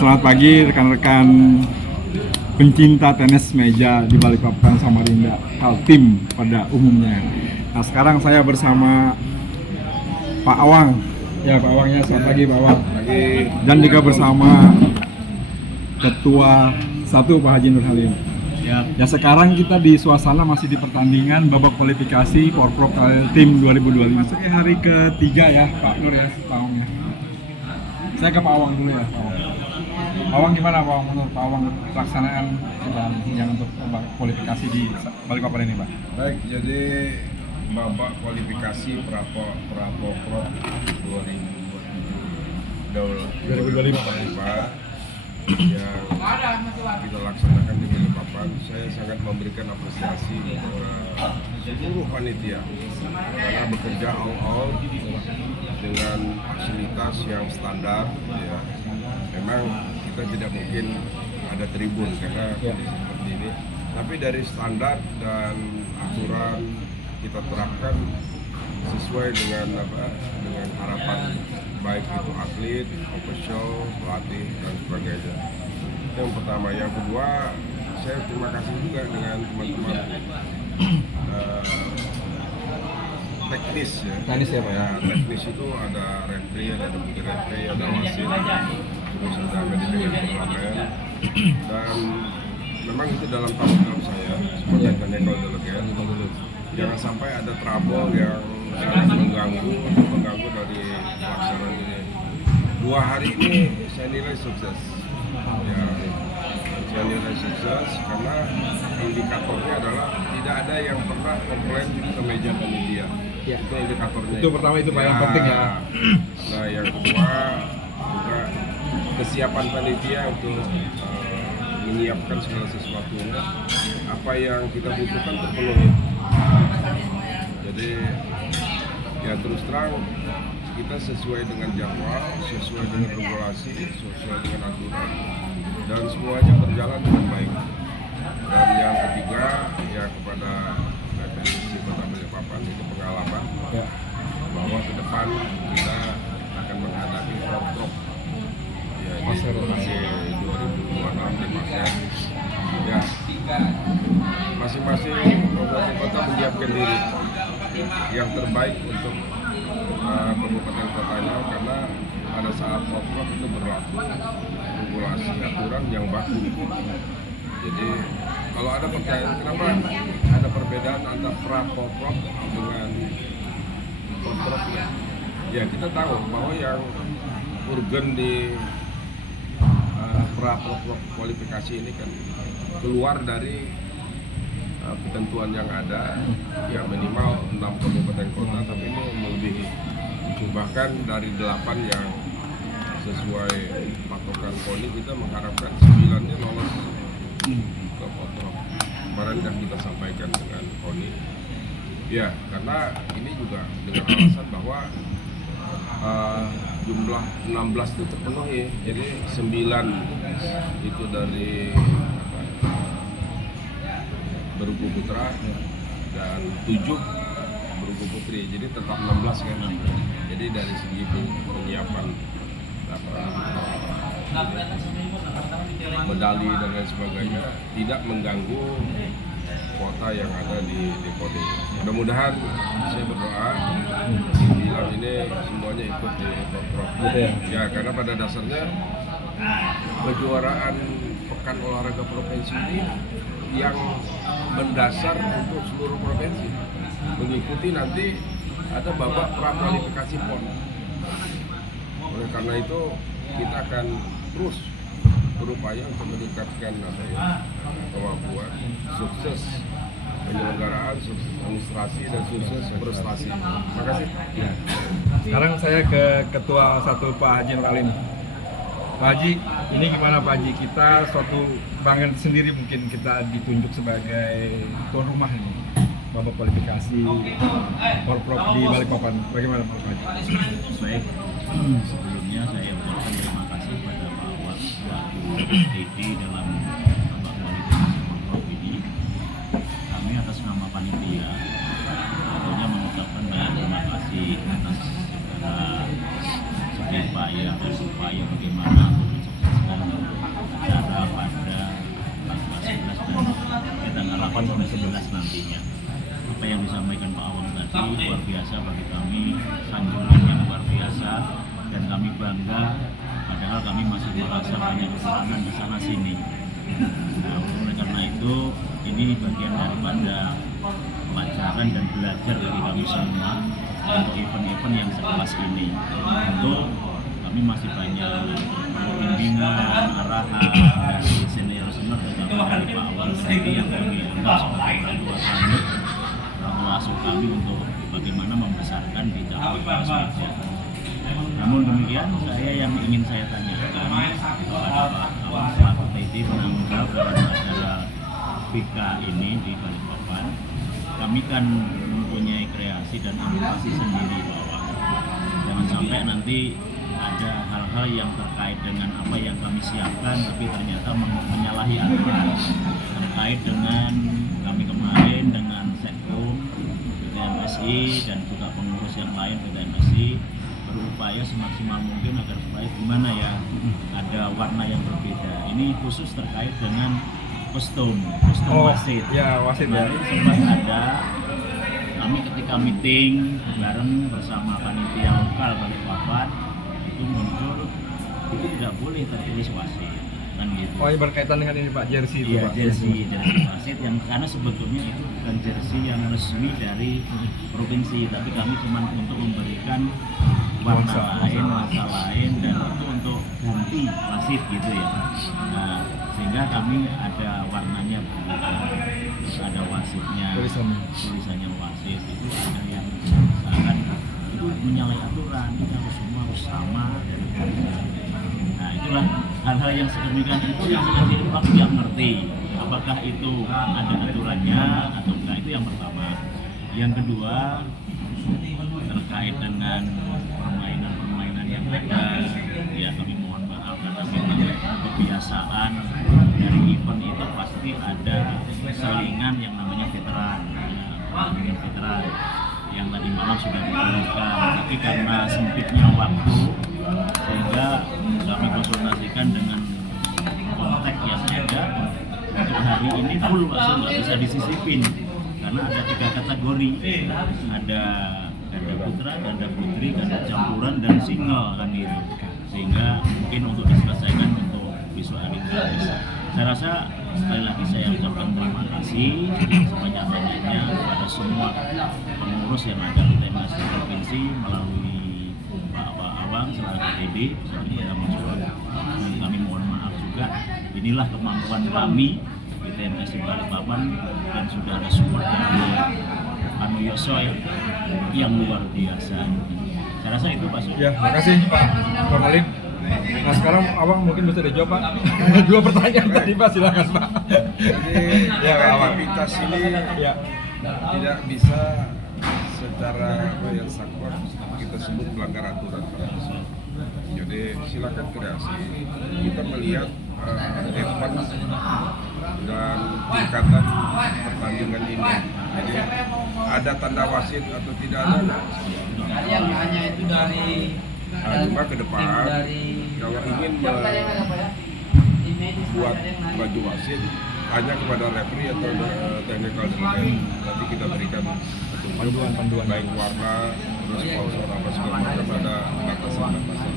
Selamat pagi rekan-rekan pencinta tenis meja di Balikpapan Samarinda, Kaltim pada umumnya. Nah sekarang saya bersama Pak Awang. Ya Pak Awangnya, selamat pagi Pak Awang. Pagi. Dan juga bersama Ketua 1 Pak Haji Nur Halim. Ya sekarang kita di suasana masih di pertandingan babak kualifikasi Porprov Kaltim 2025. Masuk hari ketiga ya Pak Nur ya, Pak Awang ya. Saya ke Pak Awang dulu ya Pak Awang. Pak Awang gimana Pak Awang, menurut Pak Awang pelaksanaan yang untuk kualifikasi di Balikpapan ini Pak? Baik, jadi babak kualifikasi Porprov 2025 yang kita laksanakan di Balikpapan, saya sangat memberikan apresiasi kepada seluruh panitia karena bekerja all dengan fasilitas yang standar ya. Memang kita tidak mungkin ada tribun karena kondisi seperti ini, tapi dari standar dan aturan kita terapkan sesuai dengan harapan baik itu atlet, official, pelatih dan sebagainya. Itu yang pertama. Yang kedua, saya terima kasih juga dengan teman-teman teknis ya. Teknis ya Pak? Ya, teknis itu ada referee, ada deputi referee, ada wasit, terus ada manajemen turnamen, dan memang itu dalam tanggung jawab saya sebagai technical delegate. Jangan sampai ada trouble yang sangat mengganggu dari pelaksanaan ini. 2 hari ini saya nilai sukses. Ya, saya nilai sukses karena indikatornya adalah tidak ada yang pernah komplain ke meja panitia. Ya. Itu indikatornya. Itu pertama itu Pak, yang penting ya. Nah yang kedua juga kesiapan panitia untuk menyiapkan segala sesuatunya. Apa yang kita butuhkan terpenuhi. Jadi ya terus terang kita sesuai dengan jadwal, sesuai dengan regulasi, sesuai dengan aturan, dan semuanya berjalan dengan baik. Dan yang ketiga ya kepada Federasi Kota Balikpapan itu pengalaman Ya. bahwa ke depan kita akan menghadapi Porprov ya di Pasir. 2026 di Pasir. Ya, masing-masing kabupaten kota menyiapkan diri yang terbaik untuk kabupaten kotanya, karena pada saat Porprov itu berlaku regulasi aturan yang baku. Jadi kalau ada pertanyaan kenapa ada perbedaan antara pra-Porprov dengan Porprov, ya kita tahu bahwa yang urgen di pra-Porprov kualifikasi ini kan keluar dari ketentuan yang ada, ya minimal 6 kabupaten kota, tapi ini melebihi, bahkan dari 8 yang sesuai patokan KONI, kita mengharapkan 9-nya lolos ke Porprov. Kemarin kan kita sampaikan dengan KONI, ya karena ini juga dengan alasan bahwa jumlah 16 itu terpenuhi, jadi 9 itu dari bergu putra dan 7 bergu putri, jadi tetap 16 kan. Jadi dari segi penyiapan medali dan lain sebagainya tidak mengganggu kuota yang ada di KONI. Mudah-mudahan saya berdoa bilang ini semuanya ikut di Porprov. Ya karena pada dasarnya kejuaraan Pekan Olahraga Provinsi ini yang mendasar untuk seluruh provinsi, mengikuti nanti ada babak prakualifikasi PON. Oleh karena itu kita akan terus berupaya untuk meningkatkan kemampuan, sukses penyelenggaraan, sukses administrasi, dan sukses prestasi. Terima kasih. Ya. Sekarang saya ke Ketua 1 Pak Haji Nur Halim. Pak Haji, ini gimana Pak Haji? Kita suatu banggaan sendiri, mungkin kita ditunjuk sebagai tuan rumah ini babak kualifikasi Porprov di Balikpapan. Bagaimana Pak Haji? Baik, sebelumnya saya ucapkan terima kasih pada Pak Wati Diki dalam babak kualifikasi Porprov ini. Kami atas nama panitia tentunya mengucapkan banyak terima kasih atas segala upaya bagaimana untuk mensukseskan acara pada tanggal 11 dan tanggal 8 sampai 11 nantinya. Apa yang disampaikan Pak Awang tadi luar biasa bagi kami, sanjungan yang luar biasa, dan kami bangga padahal kami masih merasa banyak kekurangan di sana sini. Nah, oleh karena itu ini bagian daripada pelajaran dan belajar bagi kami semua untuk event-event yang sekelas ini. Tentu kami masih banyak bimbingan, arahan dari senior-senior terutama dari Pak Awang tadi yang kami anggap sebagai dua kami mengasuh kami untuk bagaimana membesarkan di cabang olahraga. Namun demikian, yang ingin saya tanyakan kepada Pak Awang selaku PD penanggung jawab dalam acara BK ini di Balikpapan. Kami kan mempunyai kreasi dan inovasi sendiri, Pak Awang. Jangan sampai nanti ada hal-hal yang terkait dengan apa yang kami siapkan tapi ternyata menyalahi aturan terkait dengan kami kemarin dengan Setkum PTMSI dan juga pengurus yang lain PTMSI berupaya semaksimal mungkin agar supaya gimana ya ada warna yang berbeda. Ini khusus terkait dengan kostum wasit. Ya, wasit ya. Sempat ada kami ketika meeting bareng bersama panitia lokal Balikpapan itu muncul itu tidak boleh tertulis wasit kan gitu. Oh, ini berkaitan dengan ini Pak, jersey itu Iya, Pak. jersey wasit yang karena sebetulnya itu bukan jersey yang resmi dari provinsi, tapi kami cuma untuk memberikan warna lain, masa lain, dan itu untuk ganti wasit gitu ya. Nah, sehingga kami ada warnanya berbeda, terus ada wasitnya, tulisannya wasit itu ada yang misalkan itu menyalahi aturan, kita harus semua harus sama. Nah, itulah hal-hal yang sedemikian itu yang sedemikian Pak tidak ngerti apakah itu ada aturannya atau enggak, itu yang pertama. Yang kedua terkait dengan permainan yang ada, ya kami mohon maaf karena memang kebiasaan dari event itu pasti ada selingan yang namanya veteran, veteran yang tadi malam sudah diberikan, tapi karena sempitnya waktu sehingga kami konsultasikan dengan kontak yang ada untuk hari ini full masuk nggak bisa disisipin karena ada 3 kategori, ada ganda putra, ganda putri, ganda campuran, dan single kan gitu, sehingga mungkin untuk diselesaikan untuk besok hari Kamis. Saya rasa sekali lagi saya ucapkan terima kasih sebanyak-banyaknya kepada semua pengurus yang ada di TMS provinsi melalui Pak Awang selaku PD dan kami mohon maaf juga. Inilah kemampuan kami di TMS Balikpapan dan sudah ada support dari Anu Yosoy yang luar biasa. Saya rasa itu Pak. Ya, terima kasih Pak Kornelin. Nah sekarang Awang mungkin bisa dijawab Pak. 2 pertanyaan tadi Pak, silakan Pak. Jadi Ya, Awang. aktivitas ini Ya. tidak bisa secara sakwa kita sebut melanggar aturan. Jadi silakan kreasi. Kita melihat event dan tingkatan pertandingan ini. Jadi ada tanda wasit atau tidak ada. Yang hanya itu dari Cuma ke depan kalau ingin buat baju wasit hanya kepada referee atau technical delegate, nanti kita berikan Panduan. baik warna, terus sponsor apa segala macam, ada batasan-batasan.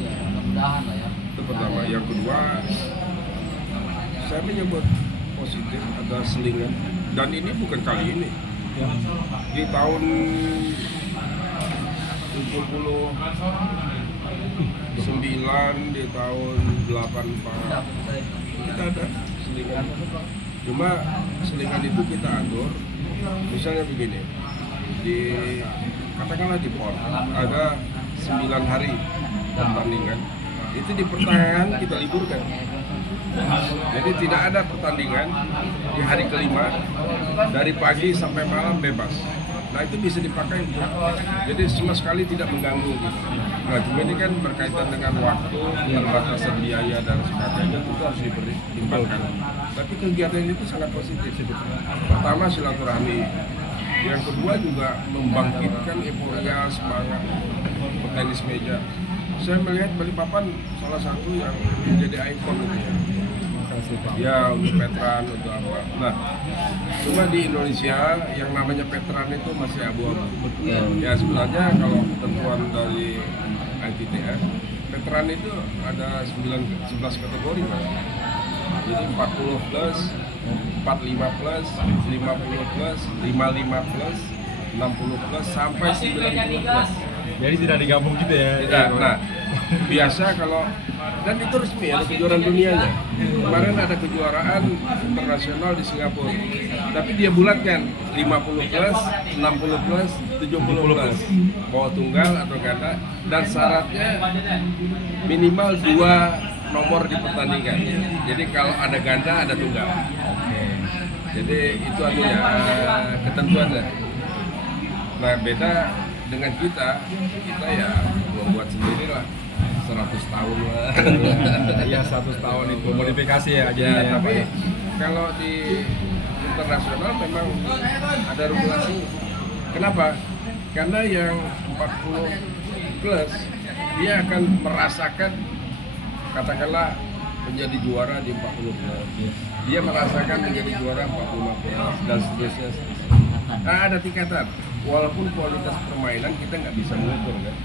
Itu pertama. Yang kedua, saya menyebut positif ada selingan, dan ini bukan kali ini. Di tahun 79, di tahun 84 kita ada selingan. Cuma selingan itu kita atur, misalnya begini, katakanlah di PON ada 9 hari pertandingan, itu di pertengahan kita liburkan. Jadi tidak ada pertandingan di hari kelima, dari pagi sampai malam bebas. Nah itu bisa dipakai, jadi sama sekali tidak mengganggu gitu. Nah cuma ini kan berkaitan dengan waktu, keterbatasan biaya dan sebagainya, itu harus dipertimbangkan. Tapi kegiatan itu sangat positif. Pertama silaturahmi, yang kedua juga membangkitkan euforia semangat tenis meja saya melihat Balikpapan salah satu yang menjadi ikon gitu ya. Terima kasih Pak. Ya, untuk veteran, untuk apa. Nah, cuma di Indonesia yang namanya veteran itu masih abu-abu. Ya sebenarnya kalau ketentuan dari ITTF, veteran itu ada 11 kategori Mas. Jadi 40 plus, 45 plus, 50 plus, 55 plus, 60 plus, sampai 90 plus. Jadi tidak digabung gitu ya? Tidak. Nah, biasa kalau dan itu resmi ada kejuaraan dunianya. Kemarin ada kejuaraan internasional di Singapura. Tapi dia bulatkan 50 plus, 60 plus, 70 plus. Bawa tunggal atau ganda dan syaratnya minimal 2 nomor dipertandingkan. Jadi kalau ada ganda ada tunggal. Jadi itu anunya ketentuannya. Nah, beda dengan kita ya membuat sendiri lah 100 tahun lah. Iya 100 tahun itu modifikasi ya. Ya, tapi kalau di internasional memang ada regulasi. Kenapa? Karena yang 40 plus dia akan merasakan katakanlah menjadi juara di 40 plus. Dia merasakan menjadi juara 45 plus dan seterusnya. Nah, ada tingkatan. Walaupun kualitas permainan kita nggak bisa mengukur kan,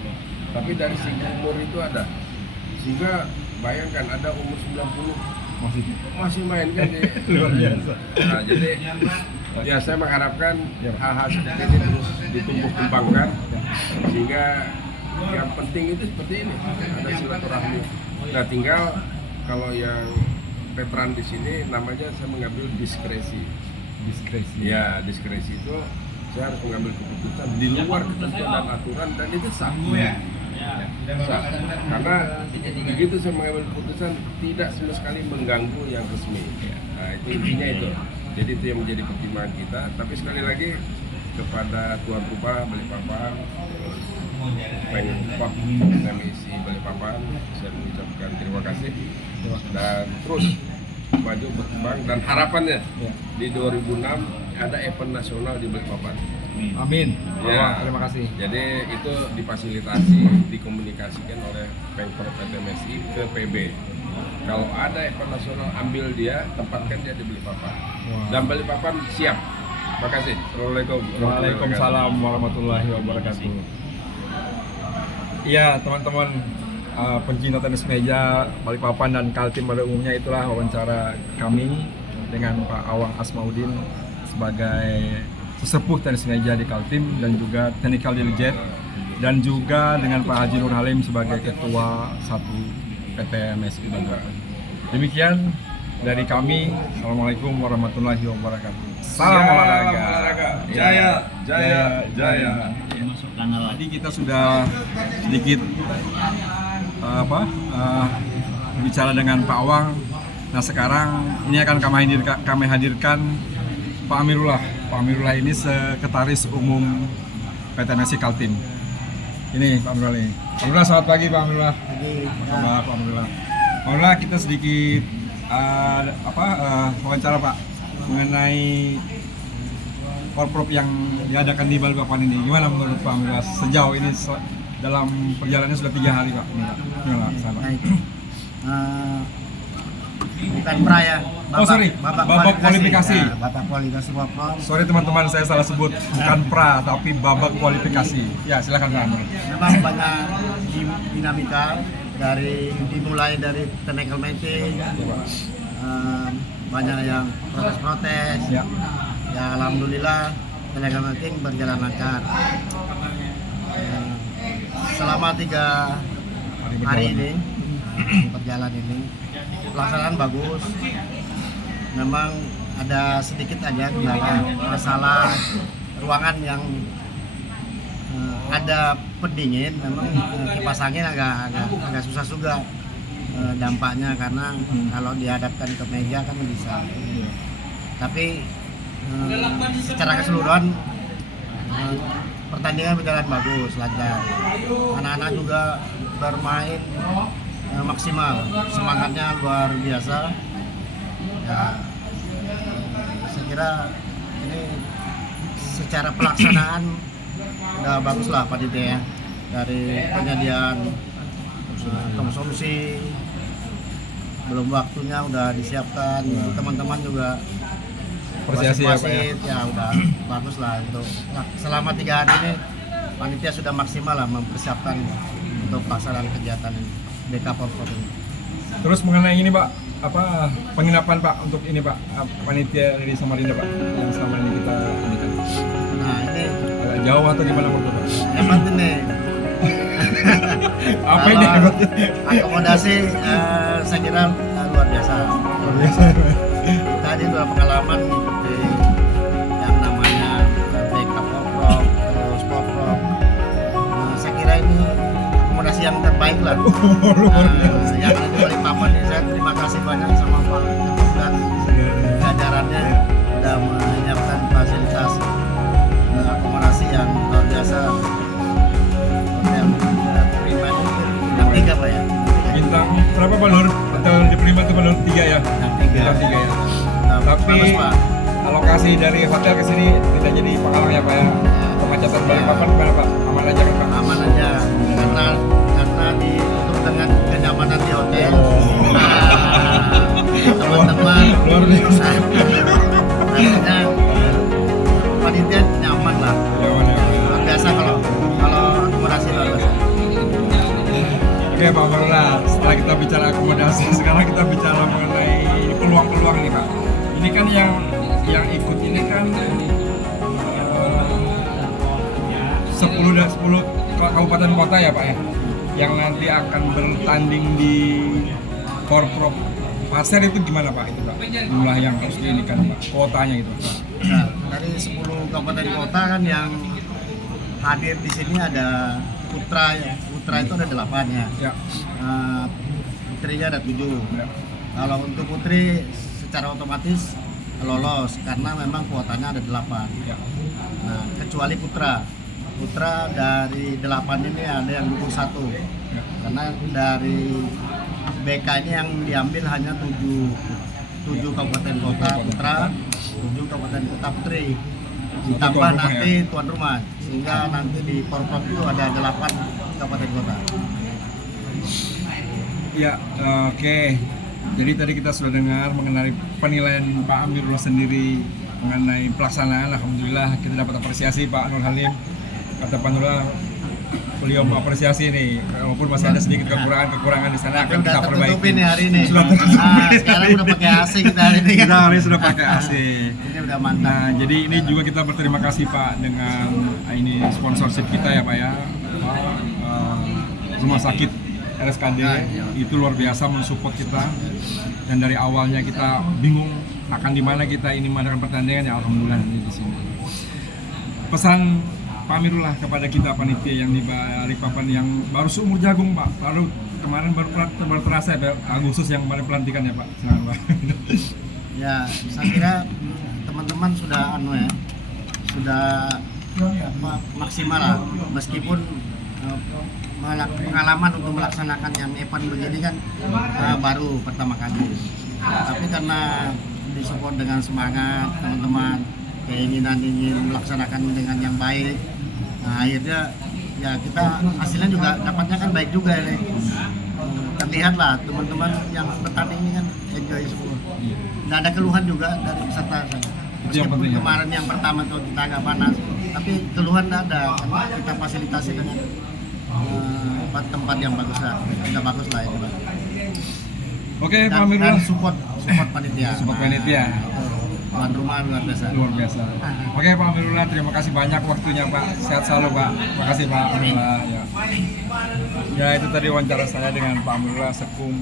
tapi dari segi umur itu ada. Sehingga bayangkan ada umur 90 masih main kan Luar biasa. Nah, jadi ya saya mengharapkan hal-hal seperti ini terus ditumbuh kembangkan sehingga yang penting itu seperti ini ada silaturahmi. Nah, tinggal kalau yang veteran di sini namanya saya mengambil diskresi. Ya, diskresi itu saya harus mengambil keputusan di luar ketentuan dan aturan dan itu sah. Sah. Karena begitu saya mengambil keputusan tidak sama sekali mengganggu yang resmi. Nah, itu intinya itu. Jadi itu yang menjadi pertimbangan kita. Tapi sekali lagi kepada tuan rumah Balikpapan, terus Pemkab MSI Balikpapan, saya mengucapkan terima kasih dan terus maju berkembang dan harapannya di 2006 ada event nasional di Balikpapan. Amin. Ya, Terima kasih. Jadi itu difasilitasi, dikomunikasikan oleh Pemprov PTMSI ke PB. Kalau ada event nasional ambil dia, tempatkan dia di Balikpapan. Dan Balikpapan siap. Terima kasih. Assalamualaikum. Waalaikumsalam warahmatullahi wabarakatuh. Iya teman-teman, pencinta tenis meja Balikpapan dan Kaltim pada umumnya, itulah wawancara kami dengan Pak Awang Asmaudin sebagai sesepuh tenis meja di Kaltim dan juga technical delegate, dan juga dengan Pak Haji Nur Halim sebagai ketua 1 PTMSI Balikpapan. Demikian dari kami. Assalamualaikum warahmatullahi wabarakatuh. Salam olahraga. Jaya, jaya, jaya. Masuk kanal Tadi kita sudah sedikit bicara dengan Pak Awang. Nah, sekarang ini akan kami hadirkan Pak Amirullah. Pak Amirullah ini Sekretaris Umum PTMSI Kaltim. Ini Pak Amirullah ini. Pak Amirullah, selamat pagi Pak Amirullah. Pak Amirullah. Pak Amirullah, kita sedikit wawancara Pak mengenai Porprov yang diadakan di Balikpapan ini. Gimana menurut Pak Amirullah sejauh ini dalam perjalanannya sudah 3 hari Pak? Gimana? Baik. Bukan pra ya. Babak kualifikasi. Ya, babak kualifikasi Porprov. Sorry teman-teman, saya salah sebut, bukan pra tapi babak kualifikasi. Ya silakan Pak Amirullah. Memang banyak dinamika dimulai dari technical meeting. Banyak yang protes-protes. Ya. Ya alhamdulillah tenaga meeting berjalan lancar. Selama 3 hari ini berjalan ini pelaksanaan bagus. Memang ada sedikit aja kendala masalah ruangan yang ada pendingin. Memang kipas angin agak susah juga dampaknya karena kalau dihadapkan ke meja kan bisa. Tapi secara keseluruhan pertandingan berjalan bagus, lancar. Anak-anak juga bermain maksimal, semangatnya luar biasa. Ya, saya kira ini secara pelaksanaan udah bagus lah panitia ya, dari penyediaan konsumsi belum waktunya udah disiapkan. Teman-teman juga Apresiasi ya, Pak, ya. wasit, ya udah bagus lah itu. Nah, selama 3 hari ini panitia sudah maksimal lah mempersiapkan untuk pelaksanaan kegiatan ini BK Porprov ini. Terus mengenai ini Pak, apa penginapan Pak untuk ini Pak, panitia dari Samarinda Pak yang selama ini kita inikan. Nah ini Agak jauh atau gimana Pak? hebat ini. Apa Kalau ini hebat? akomodasi saya kira luar biasa. Tadi udah pengalaman mengikuti yang namanya BK Porprov, terus Porprov. Saya kira ini akomodasi yang terbaik lah. Yang ada di Balikpapan ini saya terima kasih banyak sama Pak Ketum dan jajarannya sudah menyiapkan fasilitas akomodasi yang luar biasa. Hotel Prima itu bintang 3 Pak ya. Bintang berapa Pak Nur? Hotel di Prima itu Pak Nur 3 ya? Bintang 3 ya. Nah, Tapi bagus, Pak. alokasi dari hotel ke sini tidak jadi penghalang ya Pak ya? Kemacetan Balikpapan gimana Pak? Aman aja kan Pak? Aman aja karena ditutup dengan kenyamanan di hotel. Teman-teman Luar biasa. akhirnya panitia nyaman lah. Luar biasa kalau akomodasi luar biasa. Oke Pak Marula, setelah kita bicara akomodasi, sekarang kita bicara mengenai peluang-peluang nih Pak. Ini kan yang ikut ini kan 10 kabupaten kota ya Pak ya, yang nanti akan bertanding di Porprov Pasir itu gimana Pak itu Pak? Jumlah yang harus diinikan Pak, kuotanya itu Pak. Nah, dari 10 kabupaten kota kan yang hadir di sini ada putra ya. Putra itu ada 8 ya. Ya. Putrinya ada 7. Ya. Kalau untuk putri secara otomatis lolos karena memang kuotanya ada 8. Ya. Nah, kecuali putra. Putra dari 8 ini ada yang gugur 1. Ya. Karena dari BK ini yang diambil hanya 7 kabupaten kota putra, 7 kabupaten kota putri. Ditambah tuan rumah nanti tuan rumah, sehingga nanti di Porprov itu ada 8 kabupaten kota. Ya, oke. Jadi tadi kita sudah dengar mengenai penilaian Pak Amirullah sendiri mengenai pelaksanaan. Alhamdulillah kita dapat apresiasi Pak Nur Halim. Kata Pak Nurullah, beliau mengapresiasi nih, walaupun masih ada sedikit kekurangan di sana akan kita perbaiki. Tertutupi nih hari ini. Sudah tertutupi. Nah, sekarang udah pakai AC kita hari ini. Kita hari ini sudah pakai AC. Ini udah mantap. Nah, jadi ini juga kita berterima kasih Pak dengan ini sponsorship kita ya Pak ya. Rumah sakit RSKD itu luar biasa mensupport kita, dan dari awalnya kita bingung akan di mana kita ini mengadakan pertandingan, ya alhamdulillah di sini. Pesan Pak Amirullah kepada kita panitia yang di Balikpapan yang baru seumur jagung Pak, kemarin baru terasa ya, Agustus yang kemarin pelantikan ya Pak. Silakan Pak. Ya, saya kira teman-teman sudah sudah maksimal lah, meskipun pengalaman untuk melaksanakan yang event begini kan baru pertama kali. Tapi karena disupport dengan semangat teman-teman, keinginan ingin melaksanakan dengan yang baik, nah akhirnya ya kita hasilnya juga dapatnya kan baik juga ini. Terlihat lah teman-teman yang bertanding ini kan enjoy semua. Nggak ada keluhan juga dari peserta. Meskipun kemarin yang pertama tuh kita agak panas, tapi keluhan nggak ada karena kita fasilitasi dengan tempat yang bagus lah, tidak bagus lah ini Pak. Oke Pak Dan Amirullah. support panitia. Support panitia. Tuan rumah luar biasa. Luar biasa. Oke Pak Amirullah, terima kasih banyak waktunya Pak. Sehat selalu Pak. Terima kasih Pak Amirullah. Ya itu tadi wawancara saya dengan Pak Amirullah Sekum